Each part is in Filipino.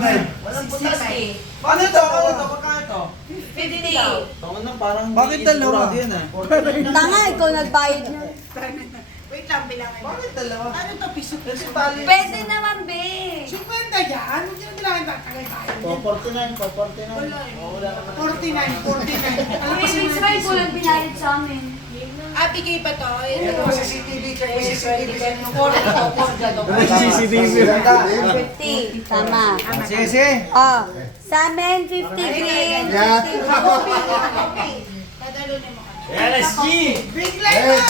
red? Walang butas eh. Paano ito? Magkano ito? 50. Tama na, parang... Bakit dalawa? Yan eh. Tanga, ikaw nagbayad na. Wait lang, bilangin. Bakit dalawa? Ano to, piso? Kasi tali. Pwede naman, be. 50 yan? Huwag nyo na bilangin ba? Tagay tayo. 49. Wala eh. Wala naman. 49. Ano pa May sabay ko lang binayad sa amin. Ah, bigay pa to? Ito Ito. CCTV, check mo CCTV. CCTV. 50. Tama. Sige, sige. Oh, sa amin, 50 green. 50 Tadalo ni mo. LSG! Big light na!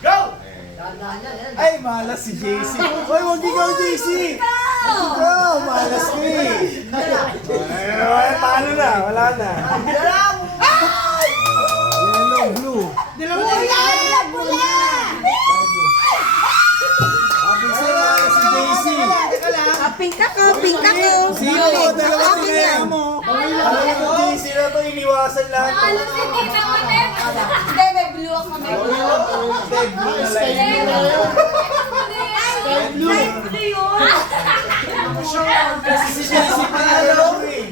Go! Ay, malas si JC. Hoy, wag ikaw, JC. Ikaw, malas ka eh. Ay, paano na? Wala na. Yellow, blue. Abig sa'yo, malas si JC. Pink ako, pink ako. Sino? Dalawa tinaya mo. Alam mo, JC na to, iniwasan lahat. Ano si Tita Monet? Hindi, may blue ako. May blue. Sky blue na light blue. Light blue yun. Kasi si JC panalo eh.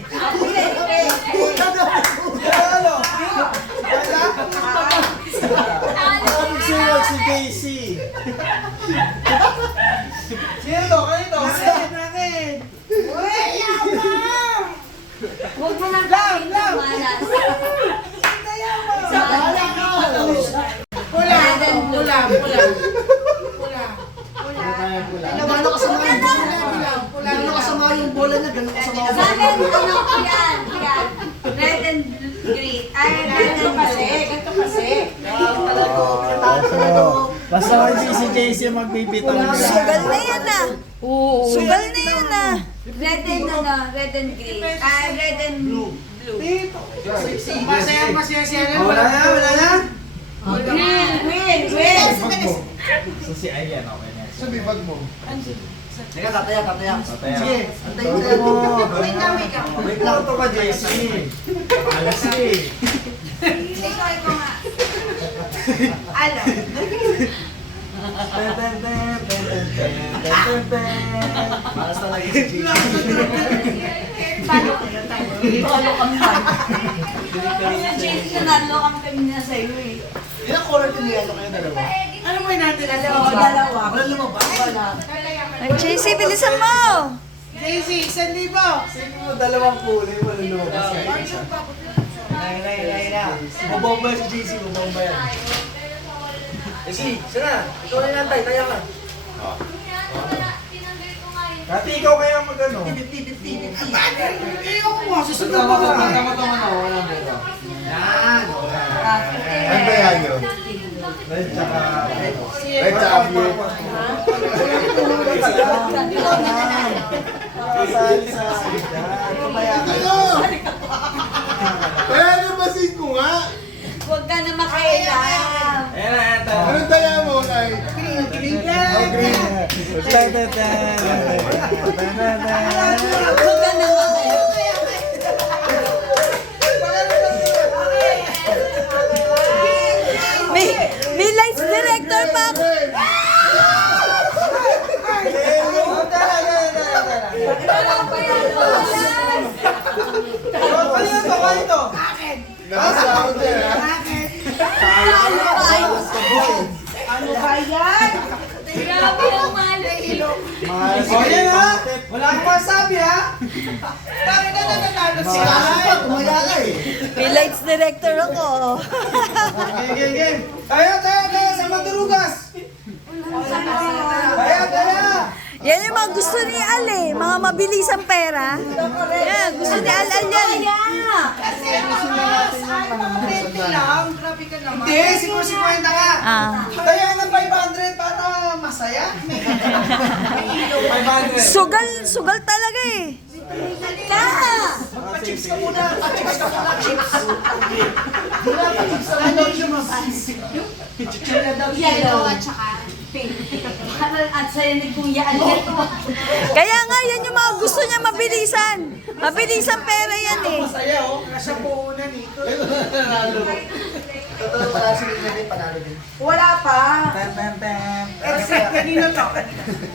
Panalo. Abig sa'yo, si JC. Sino to? Kanito? Huwag mo nang kain ng malas. Pula. Gano'n kasama yung bola niya, gano'n kasama yung Sa amin, ano, yan. Red and green. Ay, red and blue. Basta kasi si JC magpipitang Sugal na yan ah. Sugal na yan ah. Red and ano, red and green. Ah, red and blue. Masaya. Wala na. Win. So si Aileen, okay na. Sabi, bag mo. Teka, tataya. Sige, antayin mo. Wait lang. Wait lang to ka, JC. Alas eh. Ikaw nga. Alam. Malas talaga si JC. Tolo kami man. Ang change na nalo kami na sa iyo eh. Ilang color din nila kayo dalawa? Ano mo yung natin? Dalawa. Wala lumabas. Wala. JC, bilisan mo! Daisy, 1,000. Sige mo, dalawang kulay, wala lumabas kayo. Bobomba si JC, bobomba yan. JC, sana. Ikaw na nantay, taya ka. Kati, ikaw kaya mag-ano? Iyo mo, susunod Tama mo to, ka. walang pero. Yan. Ano ba yan yun? Red tsaka... Red tsaka blue. Nakasali sa akin dyan. Kumaya ka. Ano? Kaya nabasin ko nga. Huwag ka na makailam. Ayan na, ito. Anong taya mo, Nay? Oh, green. Huwag ka na makailam. May lights director pa. Kanito? Nakasound yan, ha? Ano ba yan? Grabe ang malo. O yan ha? Wala akong masabi ha? Bakit na nanalo Si sila? Kaso pa, tumaya ka eh. May lights director ako. Game. Tayo, sa Madurugas. Tayo. Yan yung mga gusto ni Al eh. Mga mabilis ang pera. Yan, gusto ni Al yan. Kasi ano, 20 lang. Grabe ka naman. Hindi, siguro 50 ka. Ah. Tayo ng 500 para masaya. 500. Sugal talaga eh. Ka! Magpa-chips ka muna. Pa-chips ka muna. Chips. Ano yung mabas? Yellow at saka pink. At sa'yo ni Kuya Alet. Kaya nga, yan yung mga gusto niya mabilisan. Mabilisan pera yan eh. Masaya oh. Nasa puhunan ito. pala si Red, panalo din. Wala pa. Ten, ten, ten. Kanino to?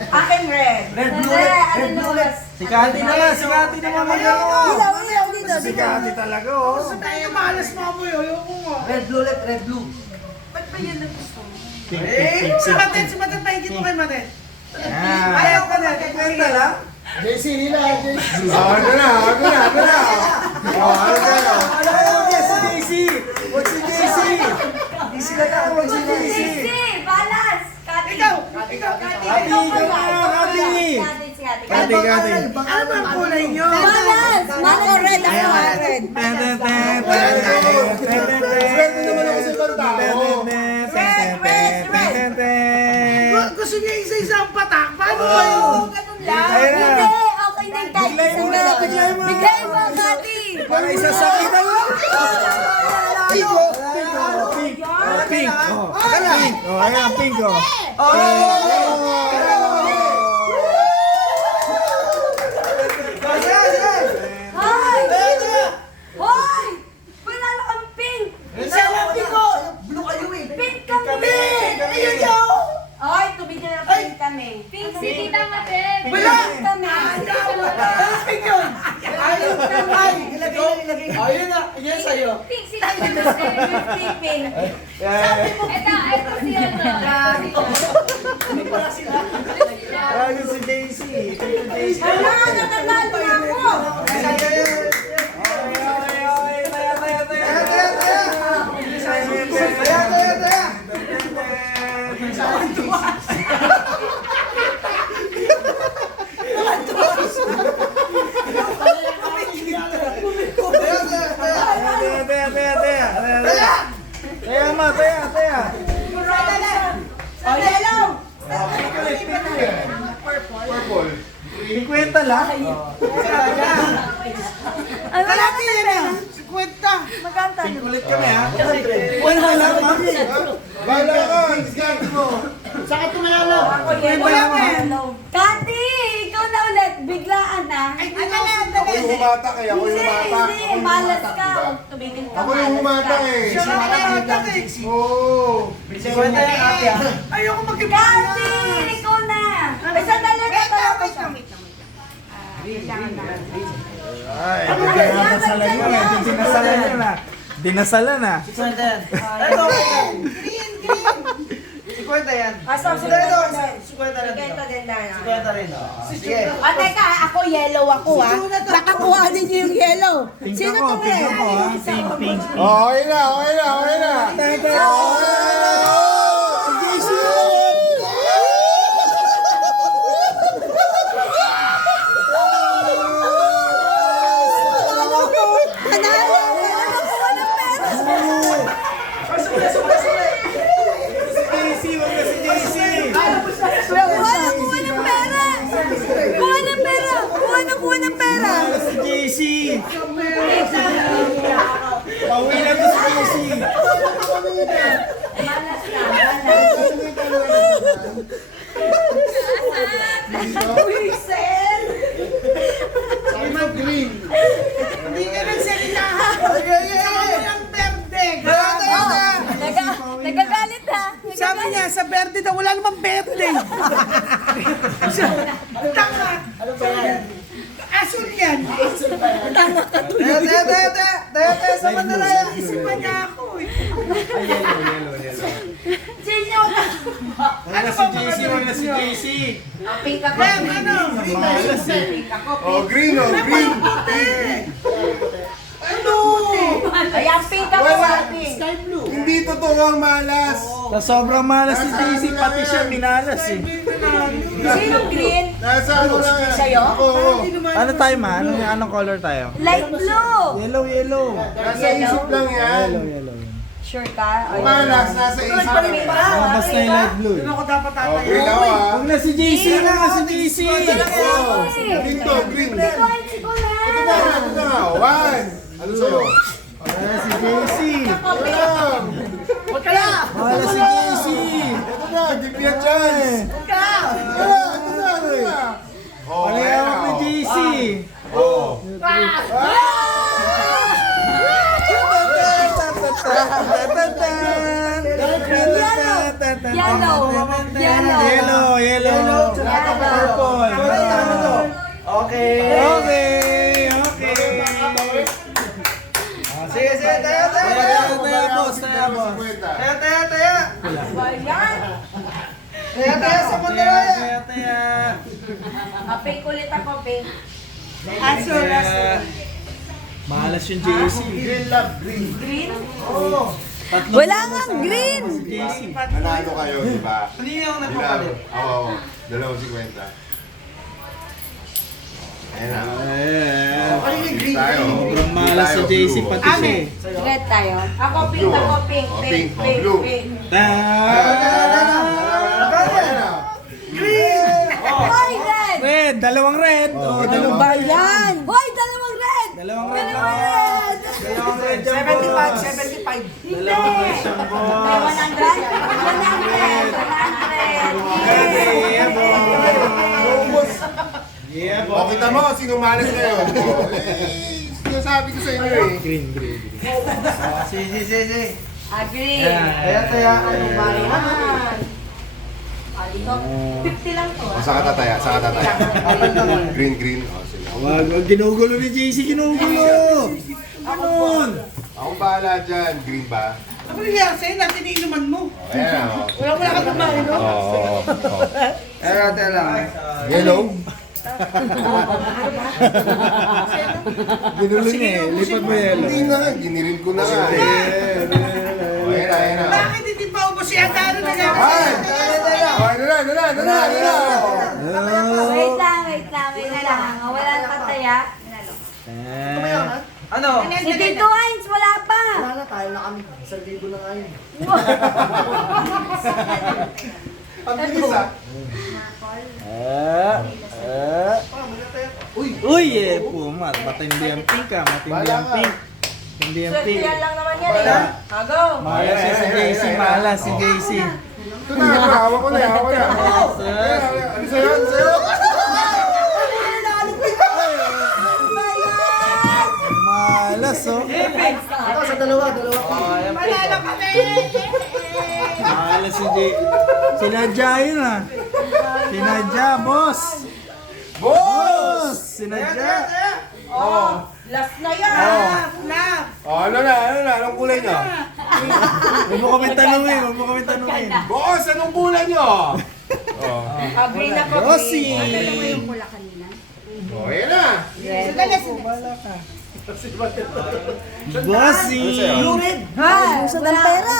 Akin red. Red, blue, Hindi, red. ano Lucas? Si Kati na lang, si Kati na mamagawa. Ilaw dito. Si Kati talaga, oh. Tayo malas mo mo yun. Ayoko nga. Red, blue, red, blue. Ba't ba yan ang gusto mo? Pink, pink, Si pink. Maten, mahigit mo kay Maten. Yan. Ayaw ko na. Kwenta lang. JC, nila, JC. Ako na. Oh, ano kayo? Ayaw niya si JC. Huwag si JC. Hindi sila ka, Huwag si JC. Sisi, balas. Kati. Ikaw, Kati, ikaw na, Kati. Kati, Kati. ano ba ang kulay nyo? Balas. Ako red, ako red. Ten, ten, ten, ten, ten, ten, ten. Swerte naman ako sa ibang tao. Gusto niya isa-isa ang patak. Paano ba Oo, yun? ganun lang. Ayun na. Hindi, okay na yung kahit Biglayin mo isang na, lang. biglayin mo na. Biglayin mo, Kati. Para isasakitan mo. Pink, oh. Pink, oh. Pink. Oh, pink. Oh. Pink. Oh, ayan, pink, oh. Hoy! Hoy! Panalo kang pink! Sabi ko, Blue kayo eh. Pink kami! ayun nyo. Hoy, tubig na pink kami. Pink si Tita Maten! Wala. Pink kami! Bakit yun? Ayun naman. Ilagay. Oh, yun na. Yan sa'yo. Pink si Tita Maten! Pink! Ito si ano. Hindi pala sila. Ano si JC? JC. Hala, natatalo na ako! Taya. Oh, yellow. Purple. 50 lang? Ano Kalati yan na. 50. Magkano tayo? Kulit kami, ha? 1 lang, ma'am. Bala ka, discount mo. Saka tumayalo. Wala pa yan. Kati! Ikaw na ulit! Biglaan na! Ay, dali. Ako yung humata kaya ako yung humata. Hindi! Malas ka! Huwag tumigil ka! Ako yung humata eh. Siya na kalatak eh. Oo. Kwenta yan, ate ah. Ayoko Kati! mag-ibig. Ikaw na! Ay, sandali ka talaga. Ay, dinasalan nyo na. Dinasalan nyo na. Dinasalan na. Kwenta yan. Ito, Green. 50 yan. Asa, Ito, ito. 50 rin. Kwenta din na. 50 rin. Sige. Teka, ako yellow ako ha. Nakakuha din niyo yung yellow. Pink Sino ako, to pink ako, ha? Pink, pink. Okay na. Si JC! Panalo! Si JC, wag na si JC! Kuha ng pera! Kuha ng pera! Kuha ng pera! Wala si JC! Pauwi na to si JC! Malas ka! Malas. Sabi mo green. Hindi ka nagsalitahan. Saka mo yung berde. Nagagalit ha! Sabi niya, sa berde daw, wala namang berde. Tanga. Asul yan. Taya, sa Mandalaya. Isipan niya ako eh. Sinyo na! Wala si JC, wala si JC! Pink ako. Ma'am, ano? Malas eh. Oh, green. Ano? Ayan, pink ako Wala. ate. Hindi totoo ang malas. Sa sobrang malas si JC, pati siya minalas eh. Sinong green? Nasa ano lang. Sa'yo? Oo. Ano tayo ma? Anong color tayo? Light blue! Yellow. Nasa isip lang yan. Yellow. Sure ka? Ang malas, nasa isip lang. Basta yung light blue eh. Ano ako dapat Oh, tatay? green ako ah. Huwag na si JC, wag na si JC! Oh, green to, green. Ito na. One. Ano sa'yo? Wala si JC! Wala. Wala si JC! Ito na, give me a chance. Wala, ito na. Oh, Wala ayan ako na, ni oh. JC! Oh. Ta-ta-ta! Yellow. Yellow. Yellow. Purple. Okay. Okay. Sige, tayo. Boss. Tayo sa Monterrey. Pink ulit ako, pink. Malas yung JC. Green love, green. Green? Wala nga green. Nanalo kayo, di ba? Hindi yung Bilang, nagpapalit. oo, 2.50. Ayan na. Ano yung green? Tayo. Sobrang malas si JC pati siya eh. Red tayo. Ako pink, Blue. ako pink. Oh, Pink, pink. Oh, pink, blue. pink. Hoy, red! Red, dalawang red. Oh, Ano dalawang ba yan? Hoy, dalawang red! Dalawang red. Dalawang red! Dalawang red. 75. Hindi! May 100! Yeah, O, kita mo, sino malas ngayon? Sinasabi ko sa inyo eh. Green. Sige. Agree! Taya, anong bali? Alihok. 50 lang to. O, saka tataya. Green. O, sila. Wag, ginugulo ni JC, ginugulo. Anon? Akong bahala dyan. Green ba? Ano nangyari sa'yo? Natin inuman mo. O, ayan o. Wala ka kumain, no? Oo. Taya lang. Yellow? Ginulo niya eh. Lipat mo yelo. Hindi na. Ginirin ko na nga eh. O, ayan na. Bakit hindi pa ubos si Adaro na lang? Ay! O, ano na. Wait lang. Wala nang pataya. Ano? Si Tito Hines, wala pa. Wala na, tayo na kami. 1,000 na nga yun. Ang bilis ah. Uy, pumat. Matindi ang pink ah. Matindi ang pink. Matindi ang pink. Yan lang naman yan eh. Go! Malas siya si JC. Malas si JC. Ito na, hawak ko na. Ano sa'yo? Malas oh. Ako sa dalawa. Manalo kami! Malas si JC. Sinadya yun ah. Sinadya, boss. Boss! Sinadya. Last na yan. Love! O, ano na? Anong kulay nyo? Huwag mo kami tanungin. Boss, anong kulay nyo? Agree na ko. Bossy. O, ayan na. Bossy. Blue red. Gusto ng pera.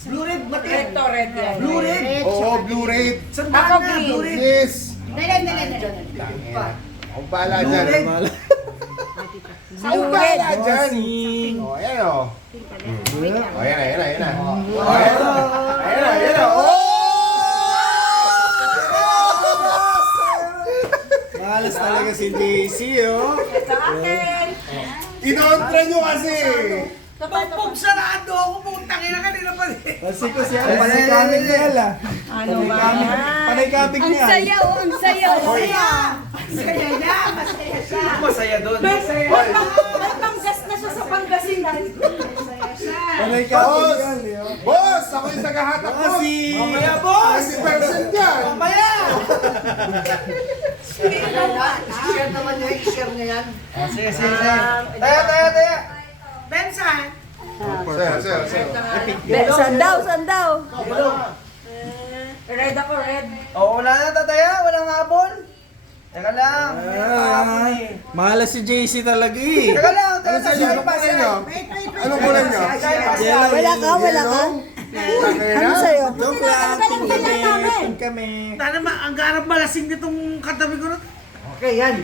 Blue red, mati. Red to red yan. Blue red. Oo, blue red. Saan Ako ba na? green. Blue red. Yes. Tangin na. Akong bahala dyan. Malas. Akong bahala dyan. Bossing. O, ayan o. O, ayan na. O, ayan na. Oh! Malas talaga si JC oh. Sa akin. Inontra nyo kasi. Pag sarado ako, putang ina kanina pa rin. Kasi ko siya. Panay kamig niya lah. Ano ba? Panay kamig Ang niya. sayaw. Masaya niya, masaya siya. Masaya doon. Hoy, May panggas na siya sa Pangasinan. Masaya siya. Panay kamig boss! niya. Leo. Boss! Ako yung naghahatak boss! Bossy. Mamaya, boss! 20% yan! Share naman niya, i-share niya yan. Sige. Taya. Bensan! Sir. Saan daw? Red ako, red. Oh, wala na tataya, walang habol. Teka lang. Malas si JC talaga eh. Teka lang, Ano sa inyo? Anong kulay nyo? Anong kulay nyo? Wala ka? Ano sa'yo? Joke lang. Kami. Tana ma, ang garap malasing nitong katabi ko na. Okay, yan.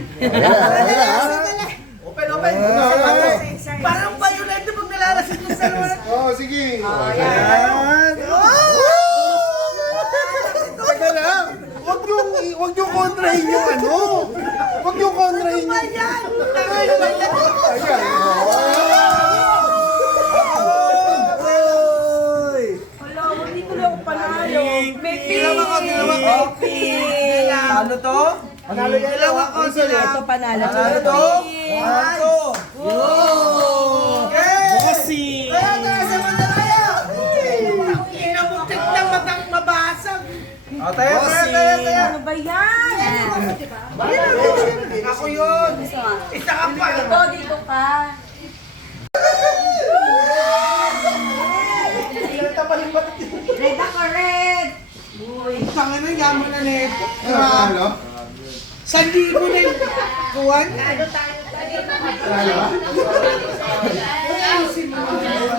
Open. Parang violent pag nalalasing ko sa naman. Oo, sige. Ayan. Teka lang. Huwag yung kontrahin yung ano. Huwag yung kontrahin yung... Ayan! Ayan. Oy. Wala, hindi ko lang panalo. May Dalawa ko. Ano to? Panalo yan. Dalawa ko sila. Ito panalo. Panalo to? 1, 2. Okay! Bossy. Taya sa Mandalaya! Inabutik na O, tayo, tayo. Ano ba yan? Ako yun. Isa ka pa. Dito ka. Red ako, red. Tanga na, yaman na neto. Ano? 1,000 na yung kuwan.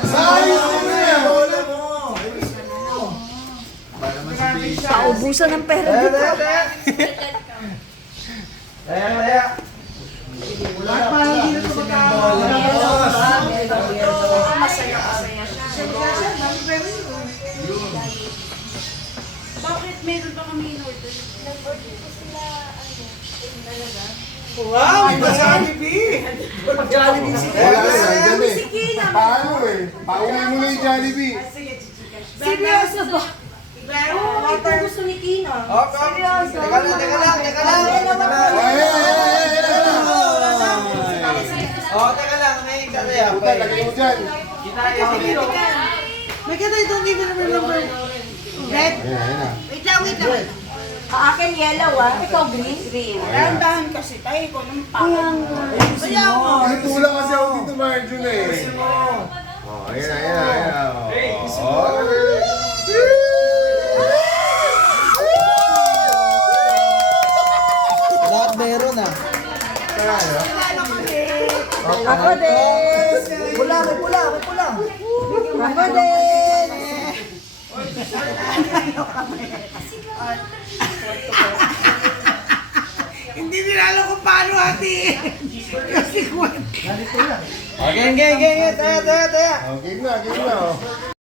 Sayos mo yan! Bola mo. Paubusan ng pera Tayo, dito. tayo. Tayo, tayo. Parang hindi na ito magkakaroon. Bakit meron pa kami in order? Wow, iba sa Jollibee. Mag-Jollibee si Wala na, nandyan eh. Si Kina. Paano eh? Pauwi mo na yung Jollibee. Seryoso ba? Oo, ito gusto ni Kina. Op, op. Teka lang, teka lang, teka lang. Ay! O, teka lang, may kataya. Puta, lagay mo dyan. May kata, I don't even remember. Red. Ayan na. Wait lang. Akin yellow Ikaw green? Green. Dahan kasi tayo ko ng pangang. Kaya ako. Tinutulak kasi ako dito, Marjun eh. Oh, ayan na, ayan na, ayan na. Lahat meron ah. Ako din. Pula, may pula, may pula. Ako din. Hindi nila alam kung paano hatiin. Kasi kuwan. Okay, okay, okay. Tayo, tayo, tayo. Oh, game na, game na. Oh.